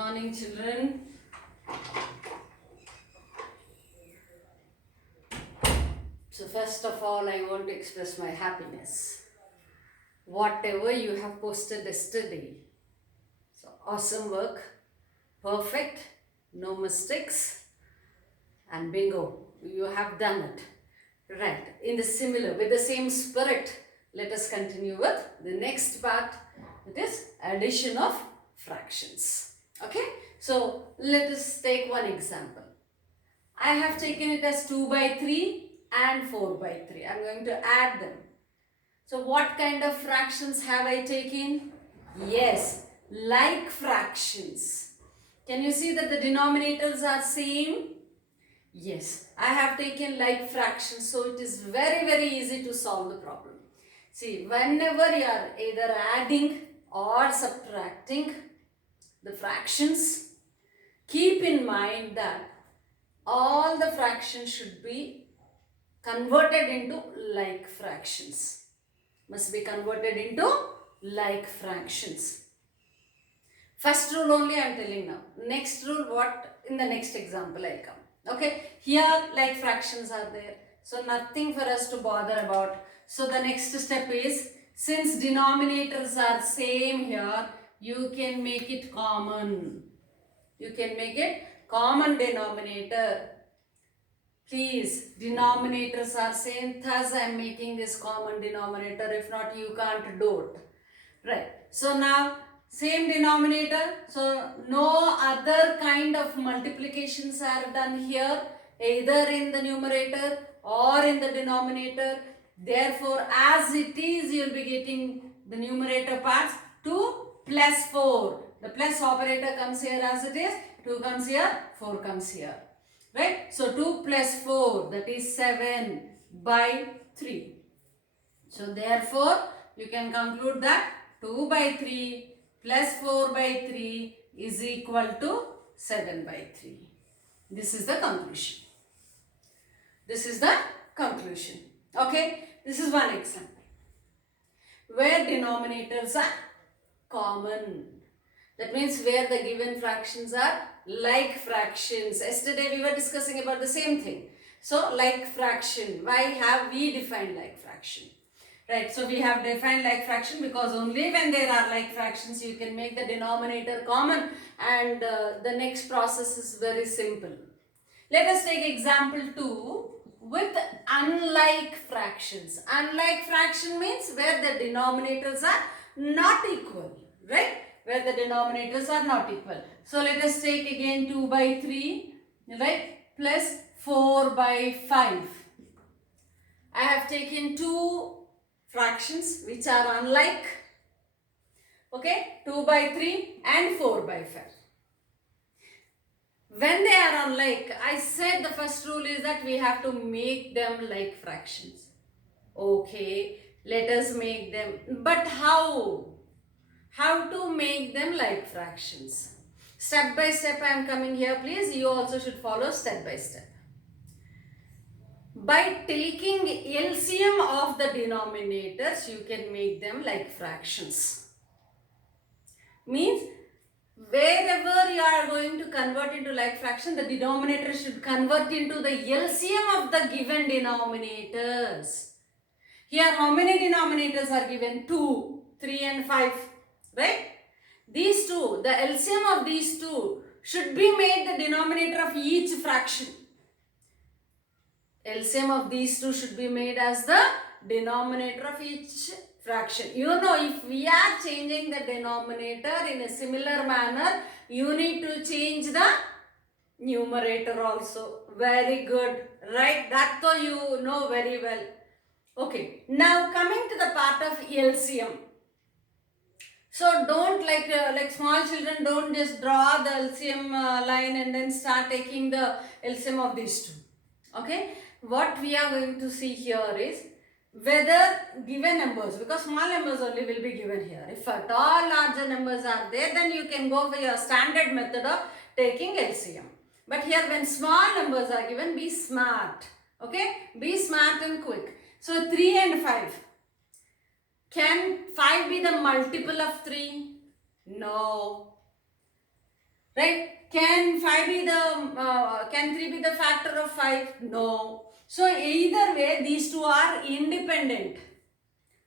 morning, children. So first of all, I want to express my happiness. Whatever you have posted yesterday, so awesome work, perfect, no mistakes, and bingo, you have done it. Right, with the same spirit, let us continue with the next part, that is addition of fractions. Okay, so let us take one example. I have taken it as 2 by 3 and 4 by 3. I am going to add them. So what kind of fractions have I taken? Yes, like fractions. Can you see that the denominators are same? Yes, I have taken like fractions, so it is very easy to solve the problem. See, whenever you are either adding or subtracting the fractions, keep in mind that all the fractions should be converted into like fractions. Must be converted into like fractions. First rule only I am telling now. Next rule, what in the next example I come. Okay, here like fractions are there. So nothing for us to bother about. So the next step is, since denominators are same here, you can make it common. You can make it common denominator. Please, denominators are same, thus I am making this common denominator. If not, you can't do it. Right. So now, same denominator. So no other kind of multiplications are done here, either in the numerator or in the denominator. Therefore, as it is, you will be getting the numerator parts 2 plus 4. The plus operator comes here as it is, 2 comes here, 4 comes here. Right? So 2 plus 4, that is 7 by 3. So therefore, you can conclude that 2 by 3 plus 4 by 3 is equal to 7 by 3. This is the conclusion. This is the conclusion. Okay? This is one example where denominators are common. That means where the given fractions are like fractions. Yesterday we were discussing about the same thing. So like fraction. Why have we defined like fraction? Right, so we have defined like fraction because only when there are like fractions you can make the denominator common, and the next process is very simple. Let us take example 2 with unlike fractions. Unlike fraction means where the denominators are not equal, right? Where the denominators are not equal. So let us take again 2 by 3, right? Plus 4 by 5. I have taken two fractions which are unlike, okay, 2 by 3 and 4 by 5. When they are unlike, I said the first rule is that we have to make them like fractions. Okay, let us make them. But how? How to make them like fractions? Step by step I am coming here. Please, you also should follow step by step. By taking LCM of the denominators, you can make them like fractions. Means, wherever you are going to convert into like fraction, the denominator should convert into the LCM of the given denominators. Here, how many denominators are given? 2, 3 and 5, right? These two, the LCM of these two should be made the denominator of each fraction. LCM of these two should be made as the denominator of each fraction. You know, if we are changing the denominator in a similar manner, you need to change the numerator also. Very good, right? That though you know very well. Okay, now coming to the part of LCM. So don't like small children, don't just draw the LCM line and then start taking the LCM of these two. Okay, what we are going to see here is whether given numbers, because small numbers only will be given here. If at all larger numbers are there, then you can go for your standard method of taking LCM. But here when small numbers are given, be smart. Okay, be smart and quick. So 3 and 5. Can 5 be the multiple of 3? No. right? Can 5 be the, can 3 be the factor of 5? No. So either way, these two are independent.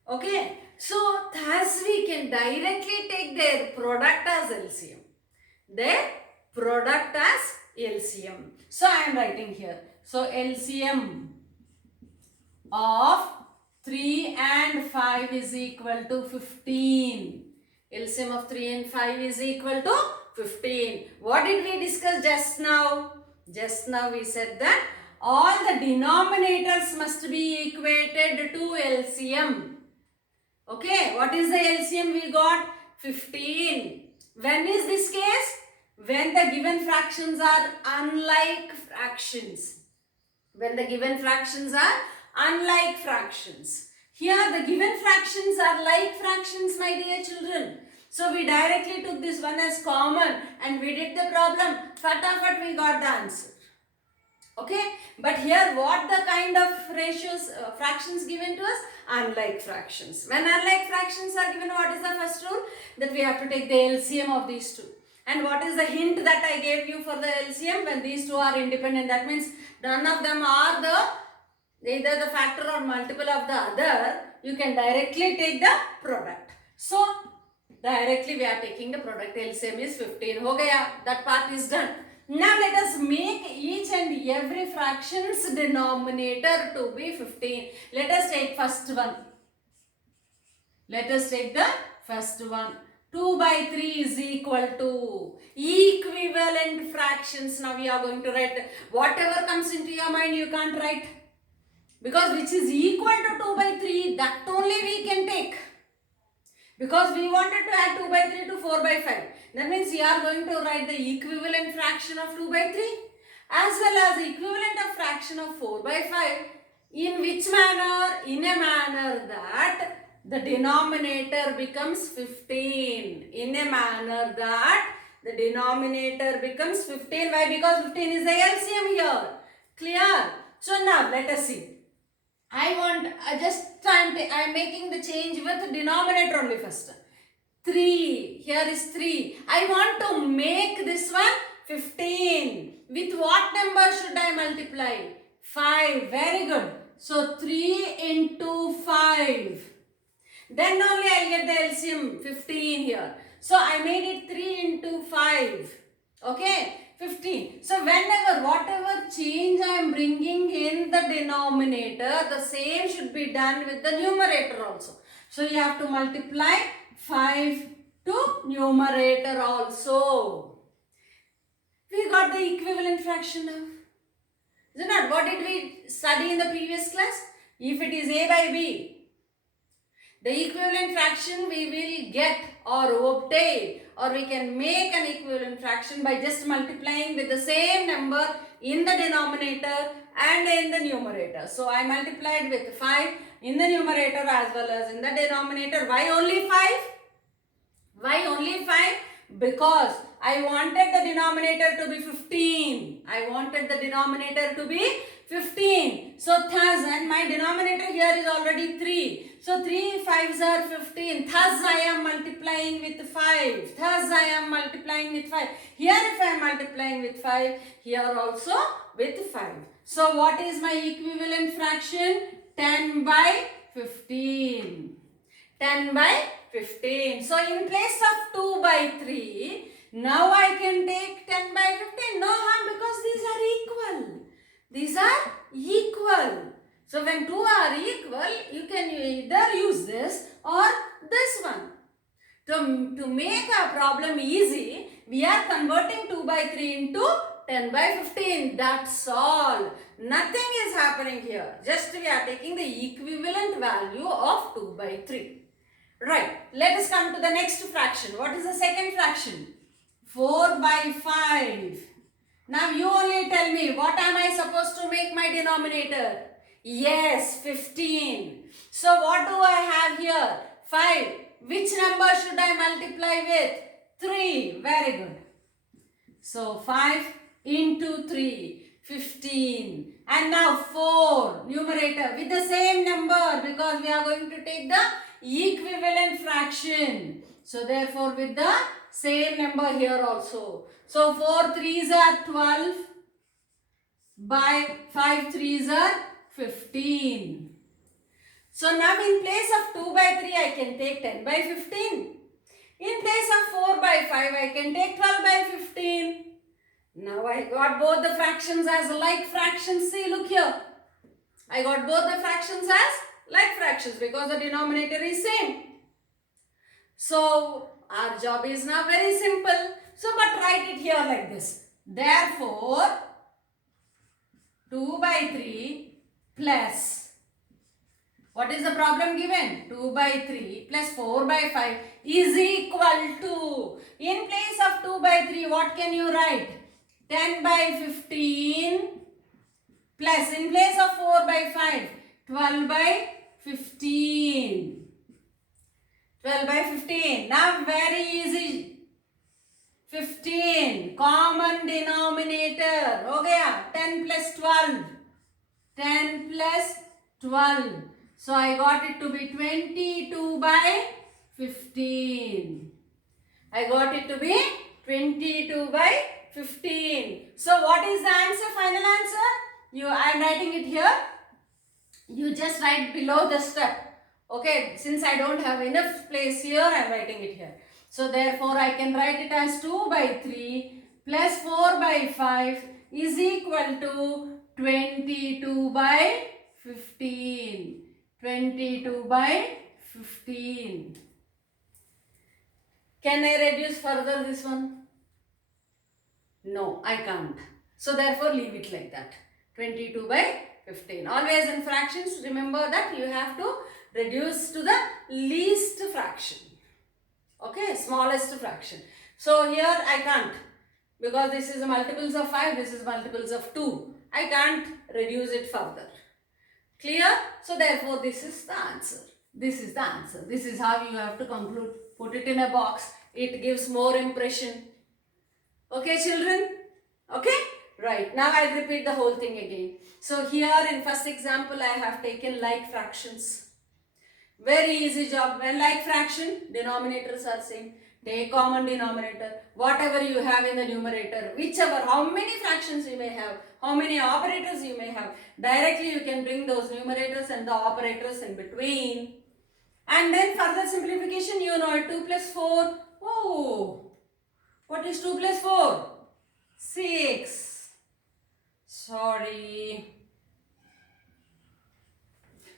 Okay. So thus we can directly take their product as LCM. Their product as LCM. So I am writing here. So LCM of 3 and 5 is equal to 15. LCM of 3 and 5 is equal to 15. What did we discuss just now? Just now we said that all the denominators must be equated to LCM. Okay, what is the LCM we got? 15. When is this case? When the given fractions are unlike fractions. When the given fractions are unlike fractions. Here the given fractions are like fractions, my dear children. So we directly took this one as common and we did the problem. Fatafat we got the answer. Okay, but here what the kind of ratios, fractions given to us? Unlike fractions. When unlike fractions are given, what is the first rule? That we have to take the LCM of these two. And what is the hint that I gave you for the LCM? When these two are independent, that means none of them are either the factor or multiple of the other, you can directly take the product. So directly we are taking the product. LCM is 15. Ho gaya, that part is done. Now let us make each and every fraction's denominator to be 15. Let us take first one. Let us take the first one. 2 by 3 is equal to equivalent fractions. Now we are going to write whatever comes into your mind, you can't write. Because which is equal to 2 by 3, that only we can take. Because we wanted to add 2 by 3 to 4 by 5. That means we are going to write the equivalent fraction of 2 by 3 as well as the equivalent of fraction of 4 by 5. In which manner? In a manner that the denominator becomes 15. In a manner that the denominator becomes 15. Why? Because 15 is the LCM here. Clear? So now let us see. I'm making the change with the denominator only first. 3. Here is 3. I want to make this one 15. With what number should I multiply? 5. Very good. So 3 into 5. Then only I'll get the LCM 15 here. So I made it 3 into 5. Okay. 15. So whenever, whatever change I am bringing in the denominator, the same should be done with the numerator also. So you have to multiply 5 to numerator also. We got the equivalent fraction now. Is it not? What did we study in the previous class? If it is A by B, the equivalent fraction we will get or obtain, or we can make an equivalent fraction by just multiplying with the same number in the denominator and in the numerator. So I multiplied with 5 in the numerator as well as in the denominator. Why only 5? Why only 5? Because I wanted the denominator to be 15. I wanted the denominator to be 15. So thus, and my denominator here is already 3. So 3 5s are 15. Thus I am multiplying with 5. Thus I am multiplying with 5. Here if I am multiplying with 5, here also with 5. So what is my equivalent fraction? 10 by 15. 10 by 15. So in place of 2 by 3, now I can take 10 by 15. No harm, because these are equal. These are equal. So when two are equal, you can either use this or this one. To make our problem easy, we are converting 2 by 3 into 10 by 15. That's all. Nothing is happening here. Just we are taking the equivalent value of 2 by 3. Right. Let us come to the next fraction. What is the second fraction? 4 by 5. Now you only tell me, what am I supposed to make my denominator? Yes, 15. So what do I have here? 5. Which number should I multiply with? 3. Very good. So 5 into 3, 15. And now 4, numerator, with the same number, because we are going to take the equivalent fraction. So therefore with the same number here also. So 4 3s are 12 by 5 3s are 15. So now in place of 2 by 3 I can take 10 by 15. In place of 4 by 5 I can take 12 by 15. Now I got both the fractions as like fractions. See, look here. I got both the fractions as like fractions because the denominator is same. So our job is now very simple. So but write it here like this. Therefore 2 by 3 plus, what is the problem given? 2 by 3 plus 4 by 5 is equal to, in place of 2 by 3 what can you write? 10 by 15 plus, in place of 4 by 5, 12 by 15. 12 by 15. Now very easy. 15. Common denominator. हो गया. 10 plus 12. 10 plus 12. So I got it to be 22 by 15. I got it to be 22 by 15. So what is the answer, final answer? I am writing it here. You just write below the step. Okay, since I don't have enough place here, I am writing it here. So therefore I can write it as 2 by 3 plus 4 by 5 is equal to 22 by 15. 22 by 15. Can I reduce further this one? No, I can't. So therefore leave it like that. 22 by 15. Always in fractions, remember that you have to reduce to the least fraction. Okay, smallest fraction. So here I can't, because this is multiples of 5, this is multiples of 2. I can't reduce it further. Clear? So therefore this is the answer. This is the answer. This is how you have to conclude. Put it in a box. It gives more impression. Okay, children? Okay? Right. Now I'll repeat the whole thing again. So here in first example I have taken like fractions. Very easy job. When like fraction, denominators are same. Take common denominator. Whatever you have in the numerator, whichever, how many fractions you may have, how many operators you may have, directly you can bring those numerators and the operators in between. And then further simplification, you know it, 2 plus 4. Oh, what is 2 plus 4? 6. Sorry.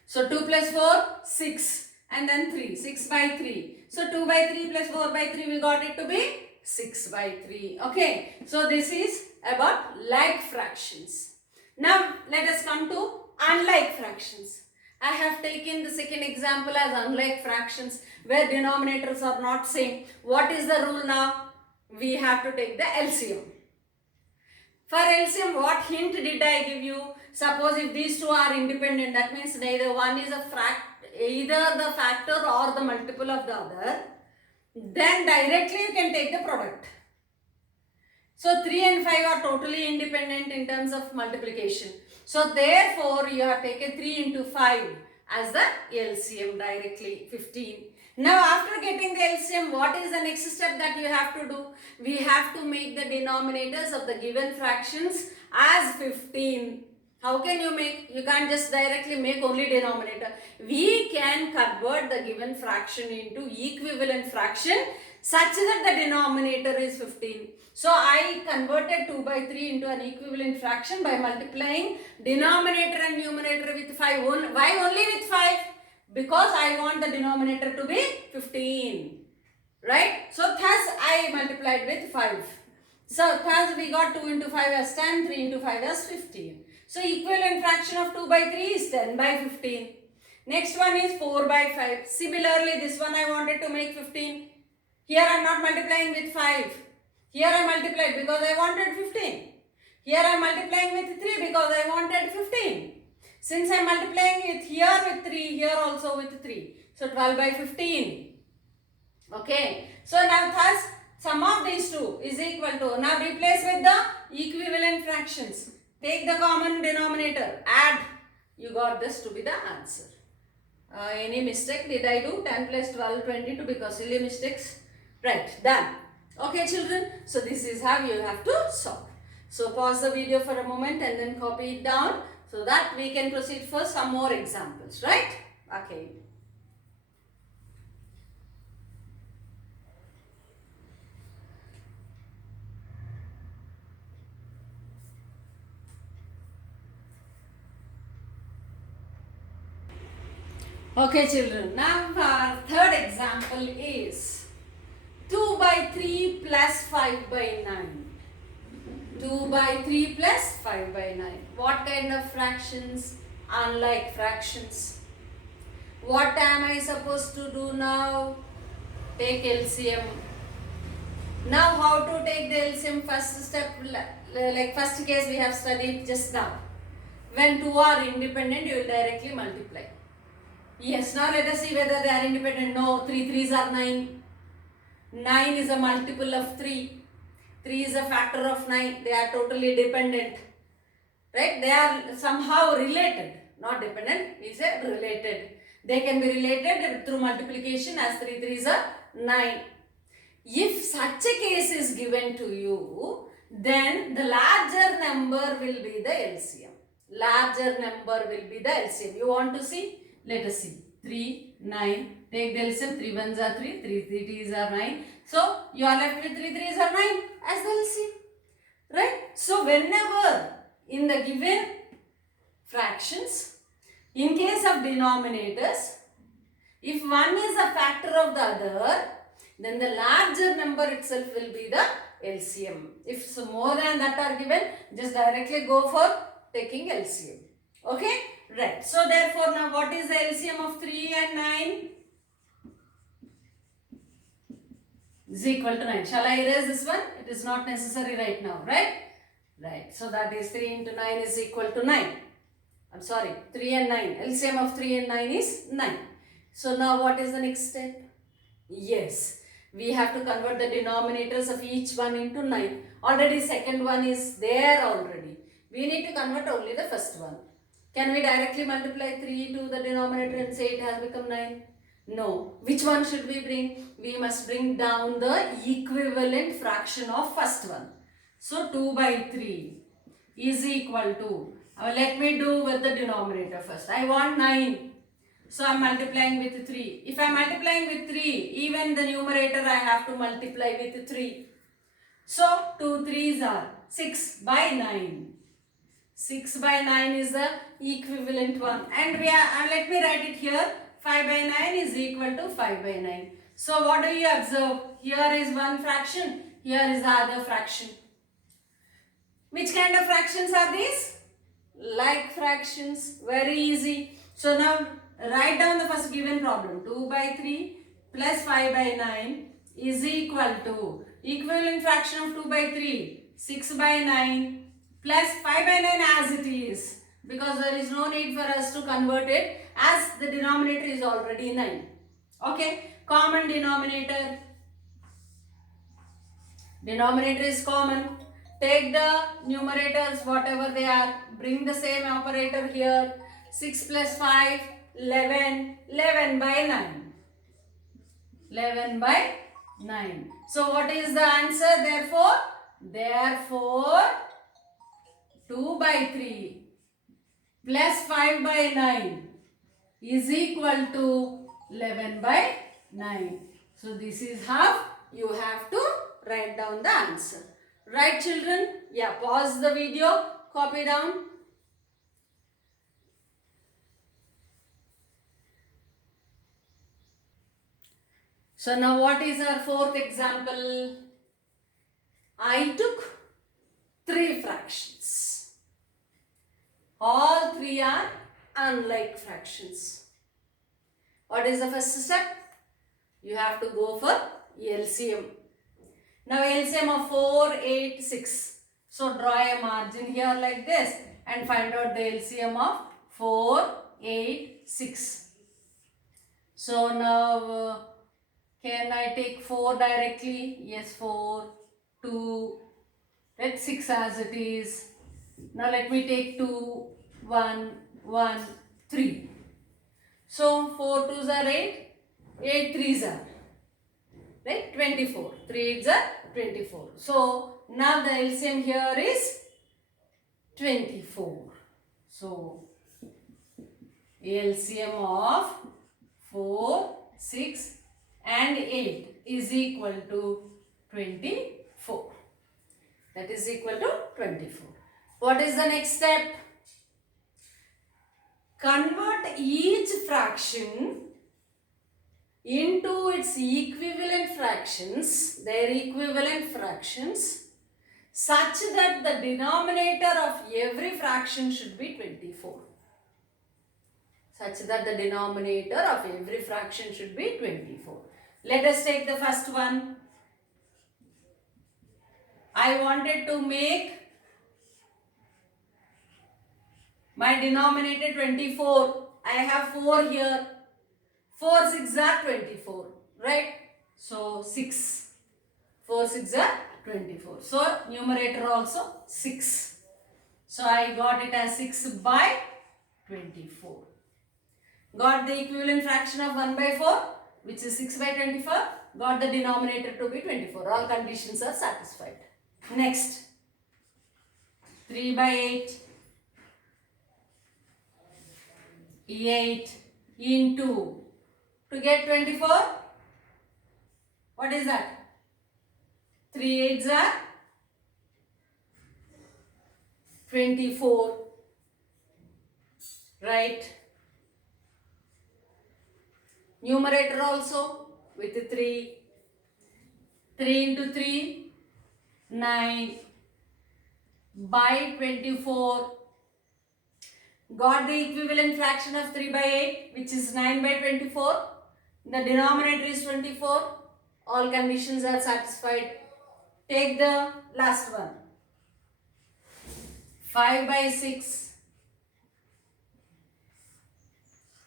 So 2 plus 4, 6. And then 3, 6 by 3. So 2 by 3 plus 4 by 3, we got it to be 6 by 3. Okay. So this is about like fractions. Now let us come to unlike fractions. I have taken the second example as unlike fractions where denominators are not same. What is the rule now? We have to take the LCM. For LCM, what hint did I give you? Suppose if these two are independent, that means neither one is either the factor or the multiple of the other, then directly you can take the product. So 3 and 5 are totally independent in terms of multiplication. So therefore you have taken 3 into 5 as the LCM directly, 15. Now after getting the LCM, what is the next step that you have to do? We have to make the denominators of the given fractions as 15. How can you make? You can't just directly make only denominator. We can convert the given fraction into equivalent fraction such that the denominator is 15. So I converted 2 by 3 into an equivalent fraction by multiplying denominator and numerator with 5. Why only with 5? Because I want the denominator to be 15. Right? So thus I multiplied with 5. So thus we got 2 into 5 as 10, 3 into 5 as 15. So equivalent fraction of 2 by 3 is 10 by 15. Next one is 4 by 5. Similarly, this one I wanted to make 15. Here I am not multiplying with 5. Here I multiplied because I wanted 15. Here I am multiplying with 3 because I wanted 15. Since I am multiplying with here with 3, here also with 3. So 12 by 15. Okay. So now thus sum of these two is equal to, now replace with the equivalent fractions. Take the common denominator, add, you got this to be the answer. Any mistake did I do? 10 plus 12, 22 because silly mistakes. Right, done. Okay children, so this is how you have to solve. So pause the video for a moment and then copy it down so that we can proceed for some more examples, right? Okay. Okay children, now our third example is 2 by 3 plus 5 by 9. 2 by 3 plus 5 by 9. What kind of fractions? Unlike fractions. What am I supposed to do now? Take LCM. Now how to take the LCM? First step, like first case we have studied just now. When two are independent, you will directly multiply. Yes, now let us see whether they are independent. No, 3 3s are 9. 9 is a multiple of 3. 3 is a factor of 9. They are totally dependent. Right? They are somehow related. Not dependent, we say related. They can be related through multiplication as 3 3s are 9. If such a case is given to you, then the larger number will be the LCM. Larger number will be the LCM. You want to see? Let us see. 3, 9. Take the LCM. 3 1s are 3. 3 3s are 9. So, you are left with 3 3s are 9 as the LCM. Right? So, whenever in the given fractions, in case of denominators, if one is a factor of the other, then the larger number itself will be the LCM. If so more than that are given, just directly go for taking LCM. Okay? Right. So therefore now what is the LCM of 3 and 9? Is equal to 9. Shall I erase this one? It is not necessary right now, right? Right. So that is 3 into 9 is equal to 9. I'm sorry, 3 and 9. LCM of 3 and 9 is 9. So now what is the next step? Yes. We have to convert the denominators of each one into 9. Already second one is there already. We need to convert only the first one. Can we directly multiply 3 to the denominator and say it has become 9? No. Which one should we bring? We must bring down the equivalent fraction of first one. So 2 by 3 is equal to, let me do with the denominator first. I want 9. So I am multiplying with 3. If I am multiplying with 3, even the numerator I have to multiply with 3. So 2 3s are 6 by 9. 6 by 9 is the equivalent one. And we are, let me write it here. 5 by 9 is equal to 5 by 9. So what do you observe? Here is one fraction. Here is the other fraction. Which kind of fractions are these? Like fractions. Very easy. So now write down the first given problem. 2 by 3 plus 5 by 9 is equal to equivalent fraction of 2 by 3. 6 by 9 plus 5 by 9 as it is. Because there is no need for us to convert it as the denominator is already 9. Okay. Common denominator. Denominator is common. Take the numerators whatever they are. Bring the same operator here. 6 plus 5. 11. 11 by 9. 11 by 9. So what is the answer therefore? Therefore 2 by 3 plus 5 by 9 is equal to 11 by 9. So this is how you have to write down the answer. Right children? Yeah, pause the video, copy down. So now what is our fourth example? I took 3 fractions. All 3 are unlike fractions. What is the first step? You have to go for LCM. Now LCM of 4, 8, 6. So draw a margin here like this and find out the LCM of 4, 8, 6. So now can I take 4 directly? Yes, 4, 2, let 6 as it is. Now let me take 2, 1, 1, 3. So 4 2s are 8, 8 3s are, right, 24. 3 8s are 24. So now the LCM here is 24. So LCM of 4, 6 and 8 is equal to 24. That is equal to 24. What is the next step? Convert each fraction into its equivalent fractions, their equivalent fractions, such that the denominator of every fraction should be 24. Such that the denominator of every fraction should be 24. Let us take the first one. I wanted to make my denominator 24. I have 4 here. 4 6 are 24, right? So 6. 4 6 are 24. So numerator also 6. So I got it as 6 by 24. Got the equivalent fraction of 1 by 4, which is 6 by 24. Got the denominator to be 24. All conditions are satisfied. Next, 3 by 8. 8 into, to get 24, what is that? 3 8s are 24, right? Numerator also with 3. 3 into 3, 9 by 24. Got the equivalent fraction of 3 by 8, which is 9 by 24. The denominator is 24. All conditions are satisfied. Take the last one. 5 by 6.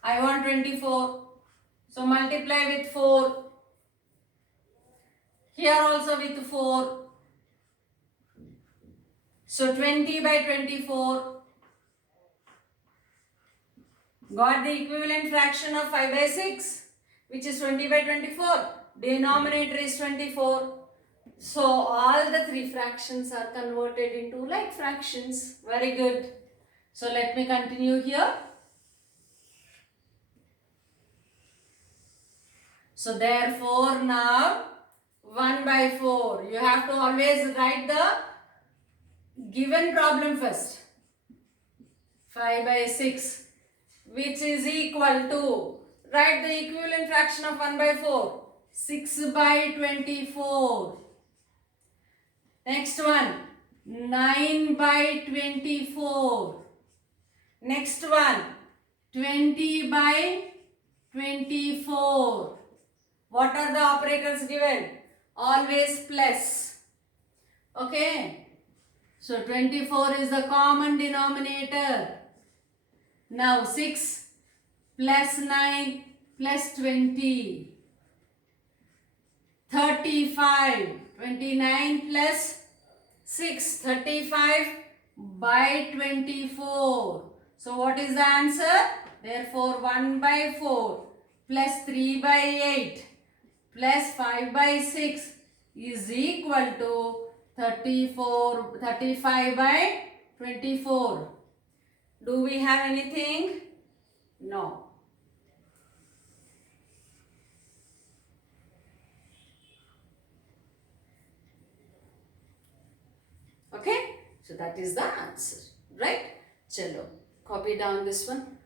I want 24. So multiply with 4. Here also with 4. So 20 by 24. Got the equivalent fraction of 5 by 6, which is 20 by 24. Denominator is 24. So all the 3 fractions are converted into like fractions. Very good. So let me continue here. So therefore now 1 by 4. You have to always write the given problem first. 5 by 6, which is equal to, write the equivalent fraction of 1 by 4. 6 by 24. Next one, 9 by 24. Next one, 20 by 24. What are the operators given? Always plus. Okay. So 24 is the common denominator. Now 6 plus 9 plus 20. 35. 29 plus 6. 35 by 24. So what is the answer? Therefore 1 by 4 plus 3 by 8 plus 5 by 6 is equal to 35 by 24. Do we have anything? No. Okay? So that is the answer. Right? Chalo. Copy down this one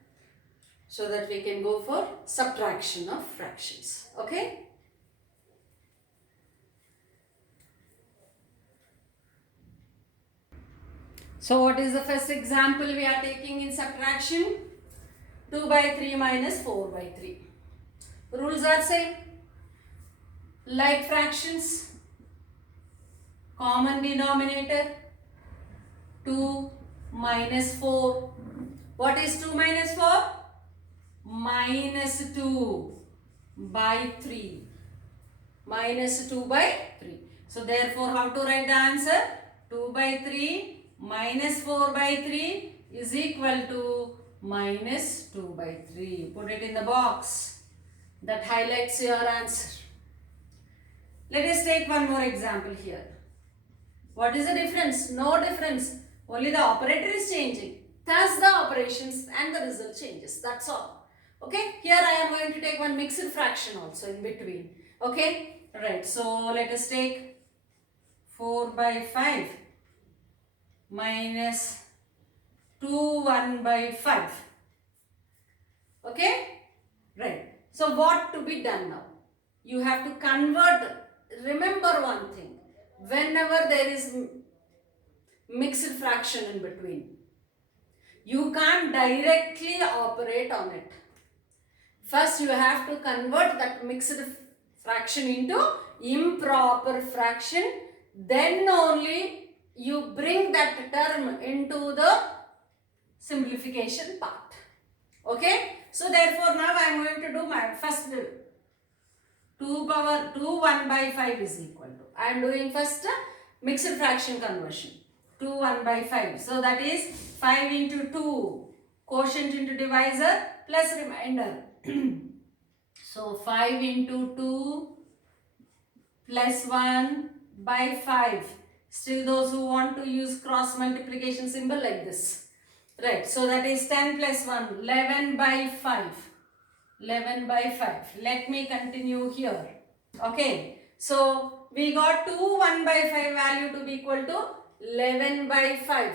so that we can go for subtraction of fractions. Okay? So what is the first example we are taking in subtraction? 2 by 3 minus 4 by 3. Rules are same. Like fractions. Common denominator. 2 minus 4. What is 2 minus 4? Minus 2 by 3. Minus 2 by 3. So therefore how to write the answer? 2 by 3 minus 4 by 3 is equal to minus 2 by 3. Put it in the box. That highlights your answer. Let us take one more example here. What is the difference? No difference. Only the operator is changing. Thus the operations and the result changes. That's all. Okay. Here I am going to take one mixed fraction also in between. Okay. Right. So let us take 4 by 5 minus 2 1 by 5. Okay. Right. So what to be done now? You have to convert. Remember one thing. Whenever there is mixed fraction in between, you can't directly operate on it. First you have to convert that mixed fraction into improper fraction. Then only you bring that term into the simplification part. Okay. So therefore now I am going to do my first 2 power 2 1 by 5 is equal to. I am doing first mixed fraction conversion. 2 1 by 5. So that is 5 into 2. Quotient into divisor plus remainder. So 5 into 2 plus 1 by 5. Still those who want to use cross multiplication symbol like this. Right. So that is 10 plus 1. 11 by 5. 11 by 5. Let me continue here. Okay. So we got 2 1 by 5 value to be equal to 11 by 5.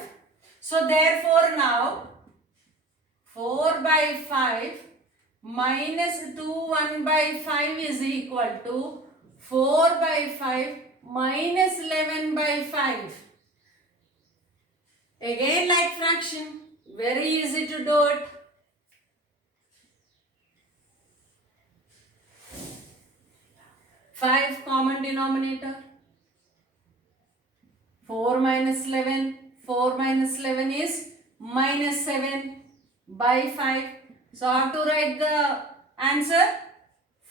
So therefore now 4 by 5 minus 2 1 by 5 is equal to 4 by 5 minus 11 by 5. Again like fraction. Very easy to do it. Five common denominator. 4 minus 11. 4 minus 11 is minus 7 by 5. So how to write the answer?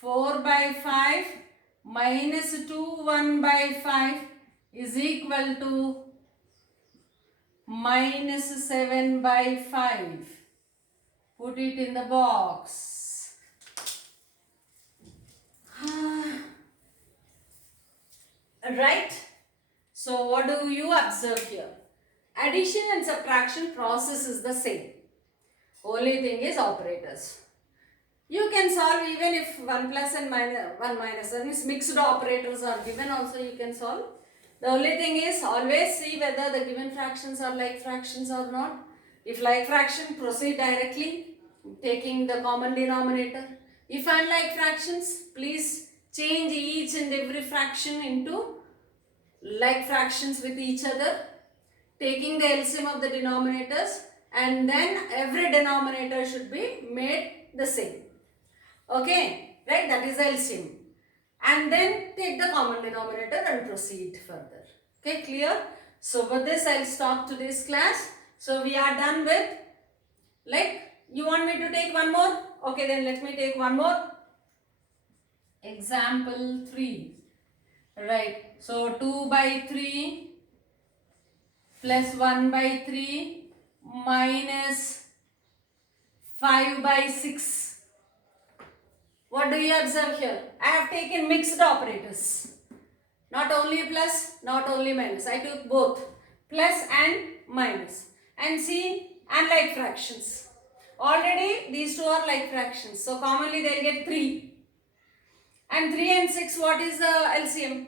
4 by 5 minus 2 1 by 5 is equal to minus 7 by 5. Put it in the box. Right? So what do you observe here? Addition and subtraction process is the same. Only thing is operators. You can solve even if 1 plus and 1 minus, that means mixed operators are given also you can solve. The only thing is always see whether the given fractions are like fractions or not. If like fraction, proceed directly taking the common denominator. If unlike fractions, please change each and every fraction into like fractions with each other, taking the LCM of the denominators, and then every denominator should be made the same. Okay, right? That is the LCM. And then take the common denominator and proceed further. Okay, clear? So with this I'll stop today's class. So we are done with, like, you want me to take one more? Okay, then let me take one more. Example 3. Right. So 2 by 3 plus 1 by 3 minus 5 by 6. What do you observe here? I have taken mixed operators. Not only plus, not only minus. I took both plus and minus. And see, unlike fractions. Already these two are like fractions. So commonly they will get 3. And 3 and 6, what is the LCM?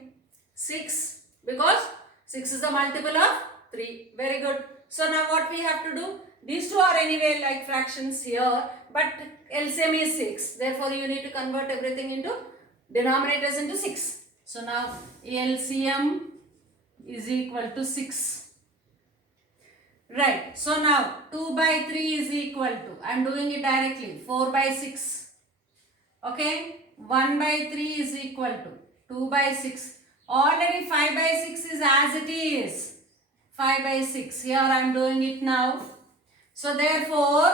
6. Because 6 is the multiple of 3. Very good. So now what we have to do? These two are anyway like fractions here. But LCM is 6. Therefore you need to convert everything into denominators into 6. So now LCM is equal to 6. Right. So now 2 by 3 is equal to, I am doing it directly, 4 by 6. Okay. 1 by 3 is equal to 2 by 6. Already 5 by 6 is as it is. 5 by 6. Here I am doing it now. So therefore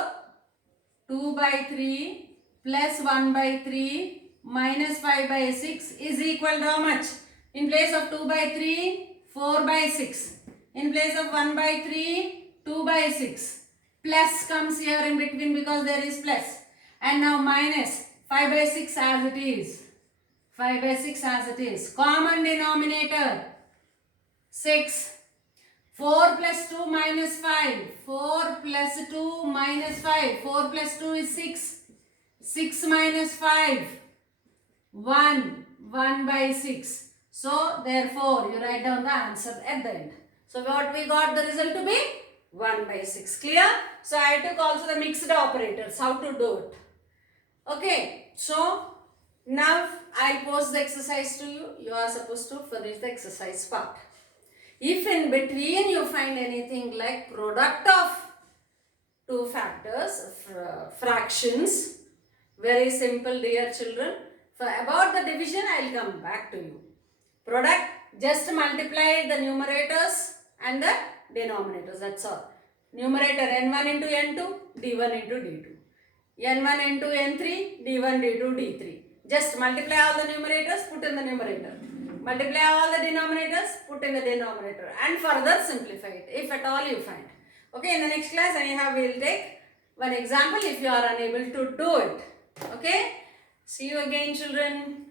2 by 3 plus 1 by 3 minus 5 by 6 is equal to how much? In place of 2 by 3, 4 by 6. In place of 1 by 3, 2 by 6. Plus comes here in between because there is plus. And now minus 5 by 6 as it is. 5 by 6 as it is. Common denominator 6. 4 plus 2 minus 5. 4 plus 2 minus 5. 4 plus 2 is 6. 6 minus 5. 1. 1 by 6. So therefore you write down the answer at the end. So what we got the result to be? 1 by 6. Clear? So I took also the mixed operators. How to do it? Okay. So now I'll post the exercise to you. You are supposed to finish the exercise part. If in between you find anything like product of two factors, fractions, very simple dear children. For about the division I will come back to you. Product, just multiply the numerators and the denominators, that's all. Numerator n1 into n2, d1 into d2. n1 into n3, d1, d2, d3. Just multiply all the numerators, put in the numerator. Multiply all the denominators, put in the denominator, and further simplify it if at all you find. Okay, in the next class anyhow we will take one example if you are unable to do it. Okay, see you again children.